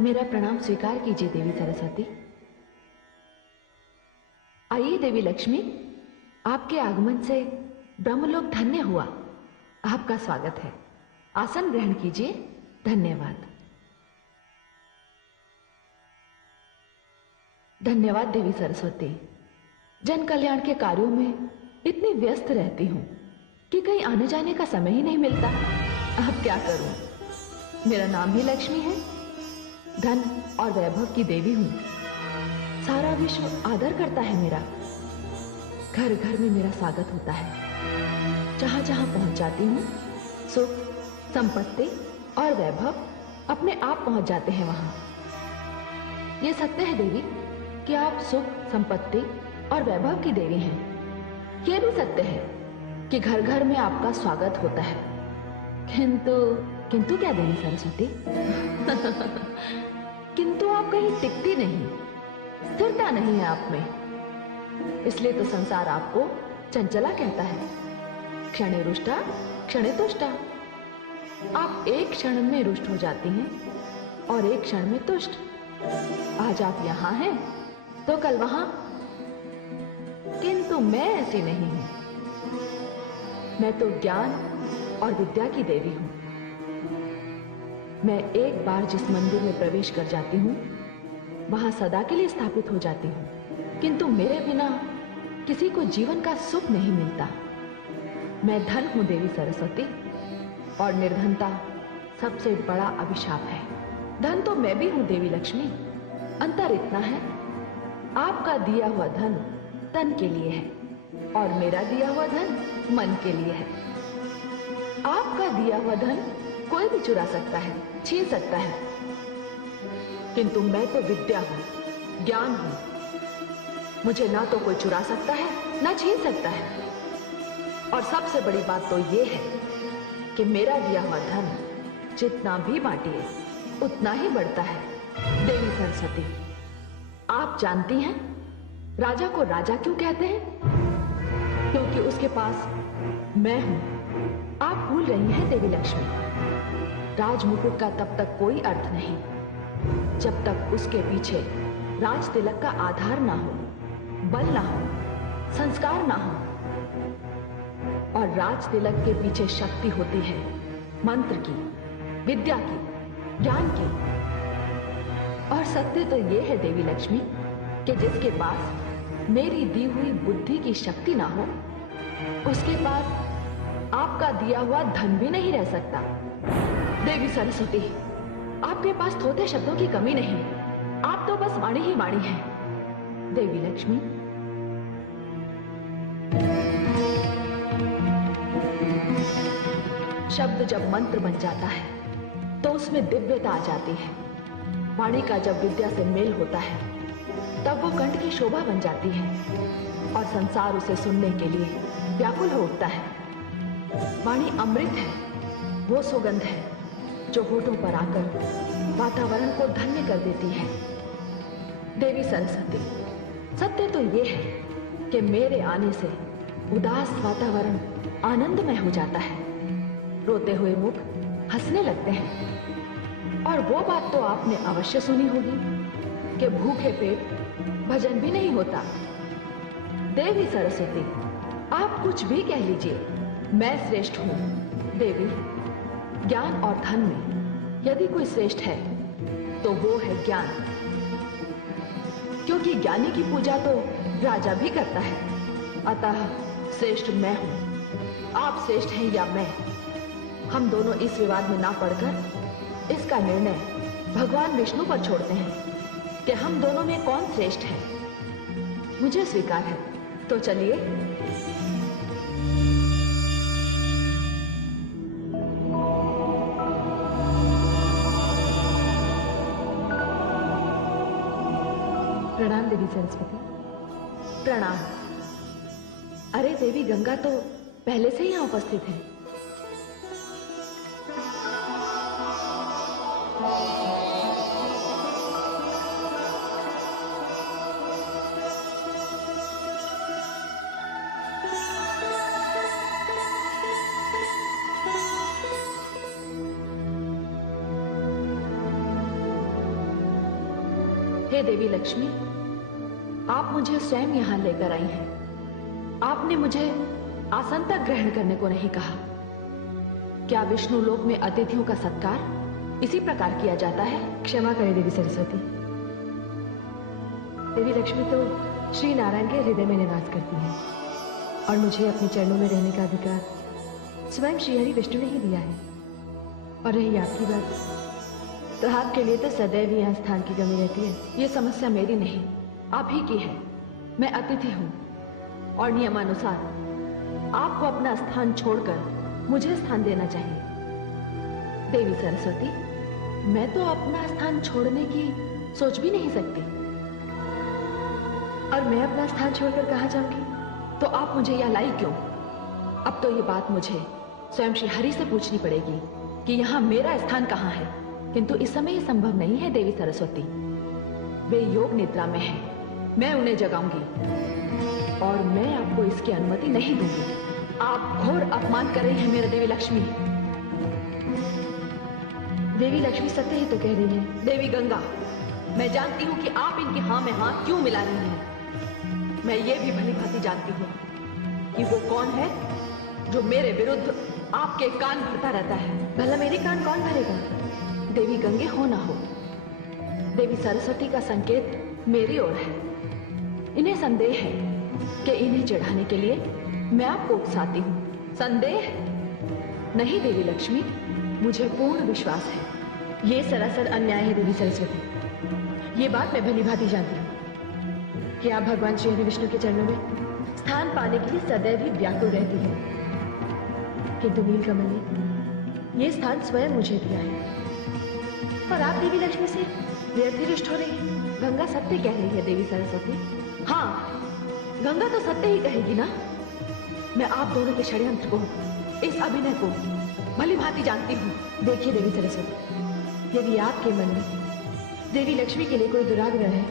मेरा प्रणाम स्वीकार कीजिए देवी सरस्वती। आइए देवी लक्ष्मी, आपके आगमन से ब्रह्मलोक धन्य हुआ। आपका स्वागत है, आसन ग्रहण कीजिए। धन्यवाद। धन्यवाद देवी सरस्वती। जन कल्याण के कार्यों में इतनी व्यस्त रहती हूं कि कहीं आने जाने का समय ही नहीं मिलता। अब क्या करूं? मेरा नाम ही लक्ष्मी है, धन और वैभव की देवी हूं। सारा विश्व आदर करता है मेरा। घर घर में मेरा स्वागत होता है। जहां जहां पहुंच जाती हूं, सुख, संपत्ति और वैभव अपने आप पहुंच जाते हैं वहां। यह सत्य है देवी कि आप सुख, संपत्ति और वैभव की देवी हैं। यह भी सत्य है कि घर घर में आपका स्वागत होता है। किंतु क्या देवी सरस्वती? किंतु आप कहीं टिकती नहीं, स्थिरता नहीं है आप में। इसलिए तो संसार आपको चंचला कहता है। क्षणे रुष्टा क्षणे तुष्टा। आप एक क्षण में रुष्ट हो जाती हैं और एक क्षण में तुष्ट। आज आप यहां हैं तो कल वहां। किंतु मैं ऐसी नहीं हूं। मैं तो ज्ञान और विद्या की देवी हूं। मैं एक बार जिस मंदिर में प्रवेश कर जाती हूं, वहां सदा के लिए स्थापित हो जाती हूं। किंतु मेरे बिना किसी को जीवन का सुख नहीं मिलता। मैं धन हूं देवी सरस्वती, और निर्धनता सबसे बड़ा अभिशाप है। धन तो मैं भी हूं देवी लक्ष्मी। अंतर इतना है, आपका दिया हुआ धन तन के लिए है और मेरा दिया हुआ धन मन के लिए है। आपका दिया हुआ धन कोई भी चुरा सकता है, छीन सकता है, किंतु मैं तो विद्या हूं, ज्ञान हूं। मुझे ना तो कोई चुरा सकता है, ना छीन सकता है। और सबसे बड़ी बात तो यह है कि मेरा दिया हुआ धन जितना भी बांटिए उतना ही बढ़ता है। देवी सरस्वती, आप जानती हैं राजा को राजा क्यों कहते हैं? क्योंकि उसके पास मैं हूं। आप भूल रही हैं देवी लक्ष्मी, राजमुकुट का तब तक कोई अर्थ नहीं जब तक उसके पीछे राज तिलक का आधार ना हो, बल ना हो, संस्कार ना हो। और राज तिलक के पीछे शक्ति होती है मंत्र की, विद्या की, ज्ञान की। और सत्य तो यह है देवी लक्ष्मी कि जिसके पास मेरी दी हुई बुद्धि की शक्ति ना हो, उसके पास आपका दिया हुआ धन भी नहीं रह सकता। देवी सरस्वती, आपके पास थोथे शब्दों की कमी नहीं। आप तो बस वाणी ही वाणी हैं। देवी लक्ष्मी, शब्द जब मंत्र बन जाता है तो उसमें दिव्यता आ जाती है। वाणी का जब विद्या से मेल होता है तब वो कंठ की शोभा बन जाती है और संसार उसे सुनने के लिए व्याकुल हो उठता है। वाणी अमृत है, वो सुगंध है जो होठों पर आकर वातावरण को धन्य कर देती है। देवी सरस्वती, सत्य तो ये है कि मेरे आने से उदास वातावरण आनंदमय हो जाता है। रोते हुए मुख हंसने लगते हैं। और वो बात तो आपने अवश्य सुनी होगी कि भूखे पेट भजन भी नहीं होता। देवी सरस्वती, आप कुछ भी कह लीजिए, मैं श्रेष्ठ हूं। देवी, ज्ञान और धन में यदि कोई श्रेष्ठ है तो वो है ज्ञान। क्योंकि ज्ञानी की पूजा तो राजा भी करता है। अतः श्रेष्ठ मैं हूं। आप श्रेष्ठ हैं या मैं, हम दोनों इस विवाद में ना पड़कर इसका निर्णय भगवान विष्णु पर छोड़ते हैं कि हम दोनों में कौन श्रेष्ठ है। मुझे स्वीकार है, तो चलिए। प्रणाम देवी सरस्वती। प्रणाम। अरे देवी गंगा तो पहले से ही यहां उपस्थित है। हे देवी लक्ष्मी, आप मुझे स्वयं यहाँ लेकर आई हैं। आपने मुझे आसन तक ग्रहण करने को नहीं कहा। क्या विष्णु लोक में अतिथियों का सत्कार इसी प्रकार किया जाता है? क्षमा करें देवी सरस्वती। देवी लक्ष्मी तो श्री नारायण के हृदय में निवास करती है और मुझे अपने चरणों में रहने का अधिकार स्वयं श्रीहरि विष्णु ने ही दिया है। और रही आपकी बात, तो आपके लिए तो सदैव ही यहाँ स्थान की कमी रहती है। ये समस्या मेरी नहीं, आप ही की है। मैं अतिथि हूँ और नियमानुसार आपको अपना स्थान छोड़कर मुझे स्थान देना चाहिए। देवी सरस्वती, मैं तो अपना स्थान छोड़ने की सोच भी नहीं सकती। और मैं अपना स्थान छोड़कर कहाँ जाऊंगी? तो आप मुझे यहाँ लाई क्यों? अब तो ये बात मुझे स्वयं श्री हरि से पूछनी पड़ेगी कि यहाँ मेरा स्थान कहाँ है। किंतु इस समय ये संभव नहीं है देवी सरस्वती। वे योग निद्रा में हैं। मैं उन्हें जगाऊंगी और मैं आपको इसकी अनुमति नहीं दूंगी। आप घोर अपमान कर रही हैं मेरे देवी लक्ष्मी। देवी लक्ष्मी सत्य ही तो कह रही है। देवी गंगा, मैं जानती हूँ कि आप इनकी हाँ में हाँ क्यों मिला रही हैं। मैं ये भी भली भांति जानती हूँ कि वो कौन है जो मेरे विरुद्ध आपके कान भरता रहता है। भला मेरे कान कौन भरेगा? देवी गंगे हो ना हो, देवी सरस्वती का संकेत मेरी ओर है। इन्हें संदेह है कि इन्हें चढ़ाने के लिए मैं आपको उकसाती हूँ। संदेह नहीं देवी लक्ष्मी, मुझे पूर्ण विश्वास है। ये सरासर अन्याय है देवी सरस्वती। ये बात मैं भली भांति जानती हूँ कि आप भगवान श्री हरि विष्णु के चरणों में स्थान पाने के लिए सदैव ही व्याकुल रहती है। किंतु नीलकमल ने यह स्थान स्वयं मुझे दिया है और आप देवी लक्ष्मी से व्यर्थ ही रुष्ट हो रही है। गंगा सत्य कह रही है देवी सरस्वती। हाँ, गंगा तो सत्य ही कहेगी ना। मैं आप दोनों के षड्यंत्र को, इस अभिनय को भली भांति जानती हूँ। देखिए देवी सरस्वती, यदि आपके मन में देवी लक्ष्मी के लिए कोई दुराग्रह है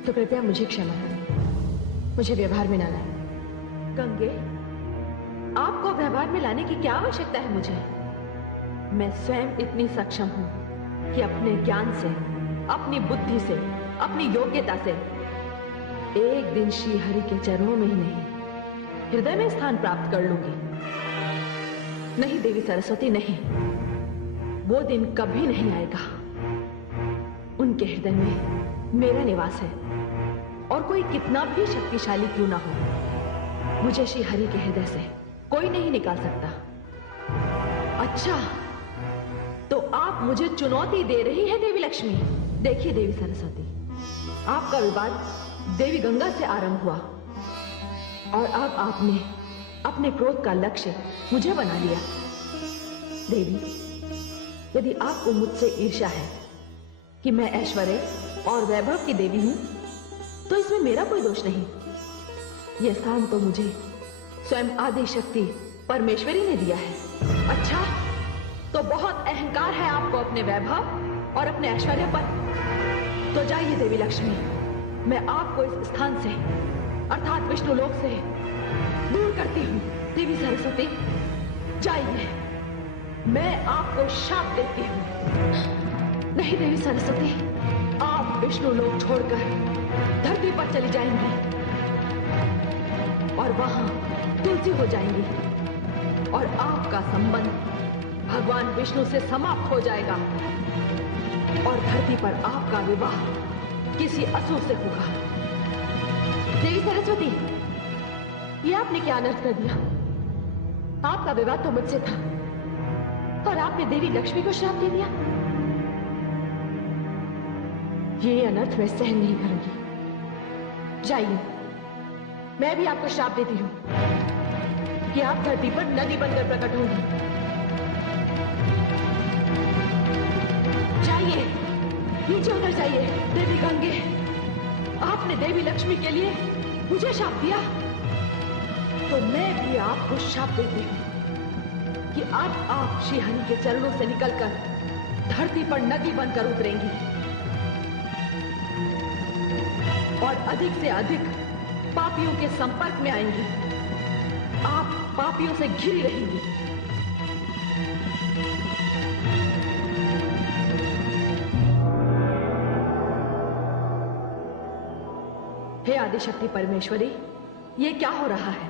तो कृपया मुझे क्षमा करें। मुझे व्यवहार में ना लाएं। गंगे, आपको व्यवहार में लाने की क्या आवश्यकता है मुझे? मैं स्वयं इतनी सक्षम हूं कि अपने ज्ञान से, अपनी बुद्धि से, अपनी योग्यता से एक दिन श्री हरि के चरणों में ही नहीं, हृदय में स्थान प्राप्त कर लूंगी। नहीं देवी सरस्वती, नहीं, वो दिन कभी नहीं आएगा। उनके हृदय में मेरा निवास है और कोई कितना भी शक्तिशाली क्यों ना हो, मुझे श्री हरि के हृदय से कोई नहीं निकाल सकता। अच्छा, तो आप मुझे चुनौती दे रही है देवी लक्ष्मी। देखिए देवी सरस्वती, आपका विवाद देवी गंगा से आरंभ हुआ और अब आपने अपने क्रोध का लक्ष्य मुझे बना लिया। देवी, यदि आपको मुझसे ईर्ष्या है कि मैं ऐश्वर्य और वैभव की देवी हूं, तो इसमें मेरा कोई दोष नहीं। यह स्थान तो मुझे स्वयं आदि शक्ति परमेश्वरी ने दिया है। अच्छा, तो बहुत अहंकार है आपको अपने वैभव और अपने ऐश्वर्य पर। तो जाइए देवी लक्ष्मी, मैं आपको इस स्थान से अर्थात विष्णु लोक से दूर करती हूँ। देवी सरस्वती, जाइए, मैं आपको शाप देती हूँ। नहीं देवी सरस्वती, आप विष्णु लोक छोड़कर धरती पर चली जाएंगी और वहां तुलसी हो जाएंगी और आपका संबंध भगवान विष्णु से समाप्त हो जाएगा और धरती पर आपका विवाह किसी असुर से होगा। देवी सरस्वती, ये आपने क्या अनर्थ कर दिया? आपका विवाह तो मुझसे था और आपने देवी लक्ष्मी को श्राप दे दिया। ये अनर्थ मैं सहन नहीं करूंगी। जाइए, मैं भी आपको श्राप देती हूं कि आप धरती पर नदी बनकर प्रकट होंगी। जाइए, नीचे उतर जाइए। देवी गंगे, आपने देवी लक्ष्मी के लिए मुझे शाप दिया, तो मैं भी आपको शाप देती हूं कि अब आप श्री हरि के चरणों से निकलकर धरती पर नदी बनकर उतरेंगी और अधिक से अधिक पापियों के संपर्क में आएंगी। आप पापियों से घिरी रहेंगी। हे आदिशक्ति परमेश्वरी, ये क्या हो रहा है?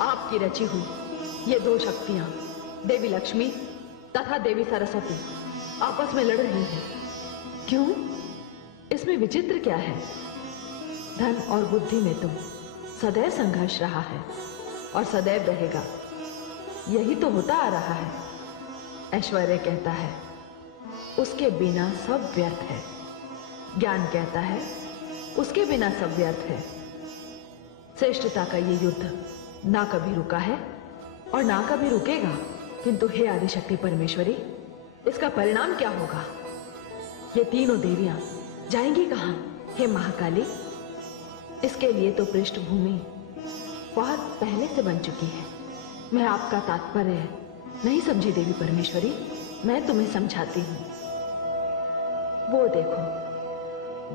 आपकी रची हुई ये दो शक्तियां, देवी लक्ष्मी तथा देवी सरस्वती, आपस में लड़ रही हैं। क्यों? इसमें विचित्र क्या है? धन और बुद्धि में तो सदैव संघर्ष रहा है और सदैव रहेगा। यही तो होता आ रहा है। ऐश्वर्य कहता है उसके बिना सब व्यर्थ है। ज्ञान कहता है उसके बिना सब व्यर्थ है। श्रेष्ठता का ये युद्ध ना कभी रुका है और ना कभी रुकेगा। किंतु हे आदिशक्ति परमेश्वरी, इसका परिणाम क्या होगा? ये तीनों देवियां जाएंगी कहां? हे महाकाली, इसके लिए तो पृष्ठभूमि बहुत पहले से बन चुकी है। मैं आपका तात्पर्य नहीं समझी देवी परमेश्वरी, मैं तुम्हें समझाती हूं। वो देखो,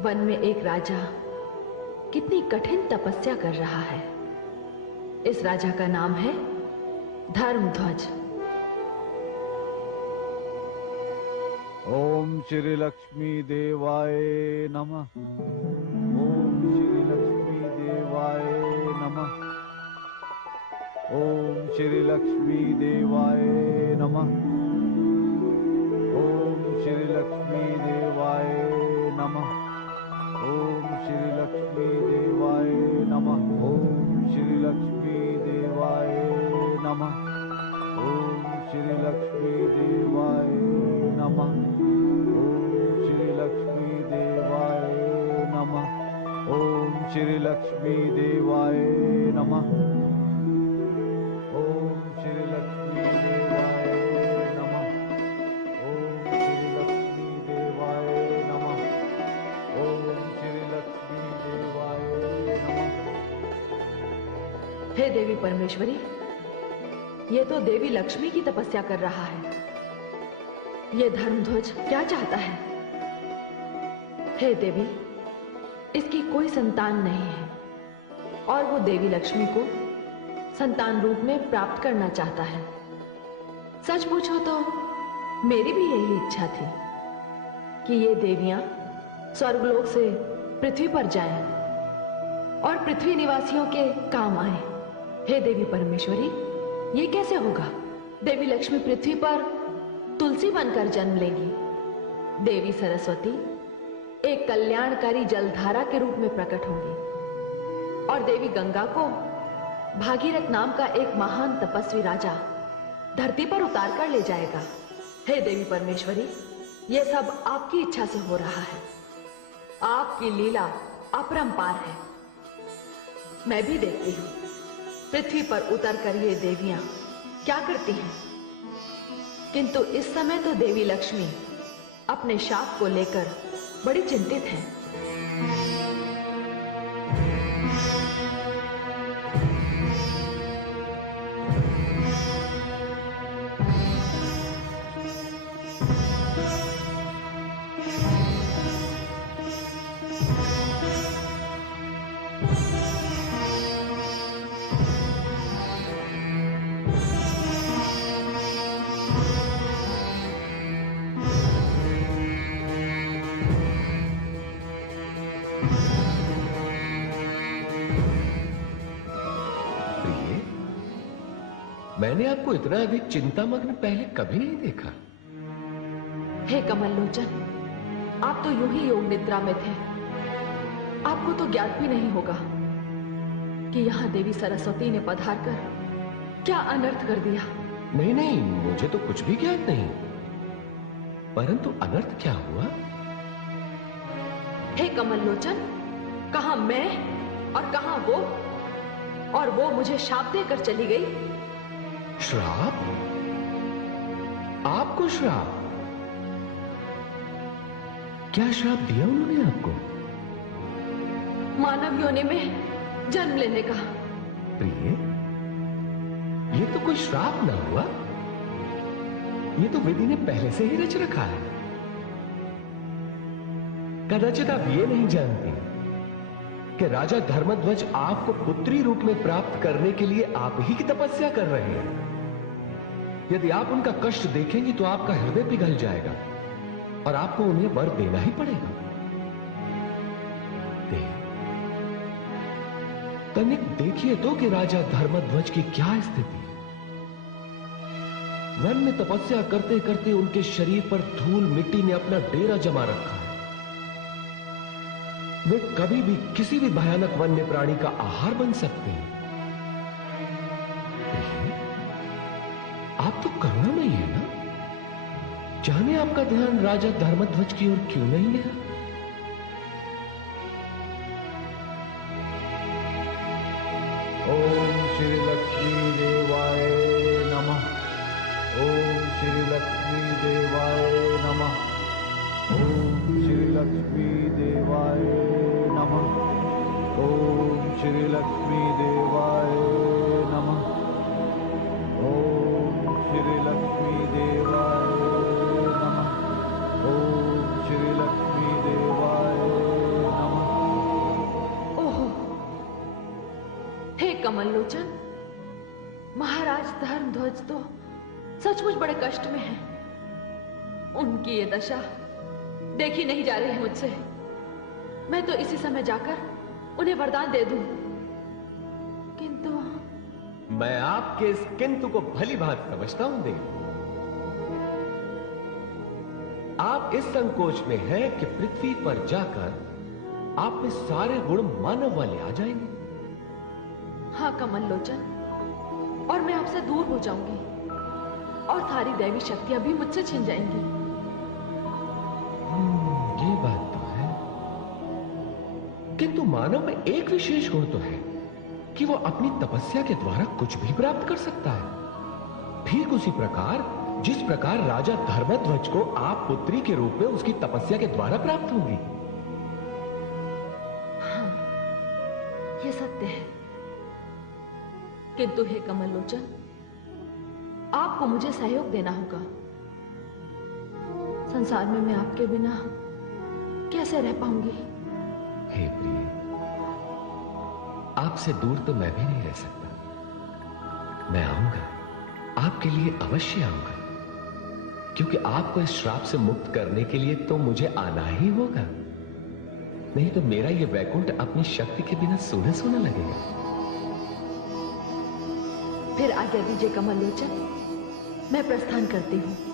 वन में एक राजा कितनी कठिन तपस्या कर रहा है। इस राजा का नाम है धर्मध्वज। ओम श्री लक्ष्मी देवाय नमः। ओम श्री लक्ष्मी देवाय नमः। ओम श्री लक्ष्मी देवाय नमः। ओम श्री लक्ष्मी देवाय नमः। ओम श्री लक्ष्मी देवाय नमः। ओम श्री लक्ष्मी देवाय नमः। ओम श्री लक्ष्मी देवाय नमः। ओम श्री लक्ष्मी देवाय नमः। ओम श्री लक्ष्मी देवाय नमः। ओम श्री लक्ष्मी देवाय नमः। ओम श्री लक्ष्मी देवाय नमः। ओम श्री लक्ष्मी देवाय नमः। हे देवी परमेश्वरी, ये तो देवी लक्ष्मी की तपस्या कर रहा है। ये धर्मध्वज क्या चाहता है? हे देवी, इसकी कोई संतान नहीं है और वो देवी लक्ष्मी को संतान रूप में प्राप्त करना चाहता है। सच पूछो तो मेरी भी यही इच्छा थी कि ये देवियां स्वर्गलोक से पृथ्वी पर जाएं और पृथ्वी निवासियों के काम आए। हे देवी परमेश्वरी, ये कैसे होगा? देवी लक्ष्मी पृथ्वी पर तुलसी बनकर जन्म लेगी। देवी सरस्वती एक कल्याणकारी जलधारा के रूप में प्रकट होंगी और देवी गंगा को भागीरथ नाम का एक महान तपस्वी राजा धरती पर उतार कर ले जाएगा। हे देवी परमेश्वरी, यह सब आपकी इच्छा से हो रहा है। आपकी लीला अपरंपार है। मैं भी देखती हूं पृथ्वी पर उतर कर ये देवियां क्या करती हैं। किंतु इस समय तो देवी लक्ष्मी अपने शाप को लेकर बड़ी चिंतित हैं। मैंने आपको इतना अधिक चिंतामग्न पहले कभी नहीं देखा। हे कमल लोचन, आप तो यूं ही योग निद्रा में थे। आपको तो ज्ञात भी नहीं होगा कि यहां देवी सरस्वती ने पधार कर क्या अनर्थ कर दिया। नहीं नहीं, मुझे तो कुछ भी ज्ञात नहीं, परंतु अनर्थ क्या हुआ? हे कमल लोचन, कहां मैं और कहां वो, और वो मुझे शाप देकर चली गई। श्राप? आपको श्राप? क्या श्राप दिया उन्होंने आपको? मानव योनि में जन्म लेने का। प्रिय, ये तो कोई श्राप ना हुआ, ये तो विधि ने पहले से ही रच रखा है। कदाचित आप ये नहीं जानते कि राजा धर्मध्वज आपको पुत्री रूप में प्राप्त करने के लिए आप ही की तपस्या कर रहे हैं। यदि आप उनका कष्ट देखेंगे तो आपका हृदय पिघल जाएगा और आपको उन्हें वर देना ही पड़ेगा। तनिक देखिए तो कि राजा धर्मध्वज की क्या स्थिति है। वन में तपस्या करते करते उनके शरीर पर धूल मिट्टी ने अपना डेरा जमा रखा है। वे कभी भी किसी भी भयानक वन्य प्राणी का आहार बन सकते हैं। आप तो करुणामयी है ना? जाने आपका ध्यान राजा धर्मध्वज की ओर क्यों नहीं गया? ओम श्री लक्ष्मी देवाय नमः। ओम श्री लक्ष्मी देवाय नमः। ओम श्री लक्ष्मी देवाय नमः। ओम श्री लक्ष्मी देवाय नमः। ओम श्री लक्ष्मी देवाय नमः। ओम श्री लक्ष्मी देवाय नमः। ओहो, हे कमल लोचन, महाराज धर्मध्वज तो सचमुच बड़े कष्ट में हैं। उनकी ये दशा देखी नहीं जा रही है मुझसे। मैं तो इसी समय जाकर उन्हें वरदान दे दूं, किंतु मैं आपके इस किंतु को भली भांति समझता हूं देव। आप इस संकोच में हैं कि पृथ्वी पर जाकर आप में सारे गुण मानव वाले आ जाएंगे। हाँ कमल लोचन, और मैं आपसे दूर हो जाऊंगी और सारी दैवी शक्तियां भी मुझसे छिन जाएंगी। ये बात तो है, किंतु मानव में एक विशेष गुण तो है कि वो अपनी तपस्या के द्वारा कुछ भी प्राप्त कर सकता है। ठीक उसी प्रकार जिस प्रकार राजा धर्मध्वज को आप पुत्री के रूप में उसकी तपस्या के द्वारा प्राप्त होगी। हाँ, ये सत्य है। किंतु हे कमल लोचन, आपको मुझे सहयोग देना होगा। संसार में मैं आपके बिना कैसे रह पाऊंगी? हे प्रिय, आपसे दूर तो मैं भी नहीं रह सकता। मैं आऊंगा, आपके लिए अवश्य आऊंगा, क्योंकि आपको इस श्राप से मुक्त करने के लिए तो मुझे आना ही होगा। नहीं तो मेरा यह वैकुंठ अपनी शक्ति के बिना सूना सूना लगेगा। फिर आज्ञा दीजिए कमल लोचन, मैं प्रस्थान करती हूं।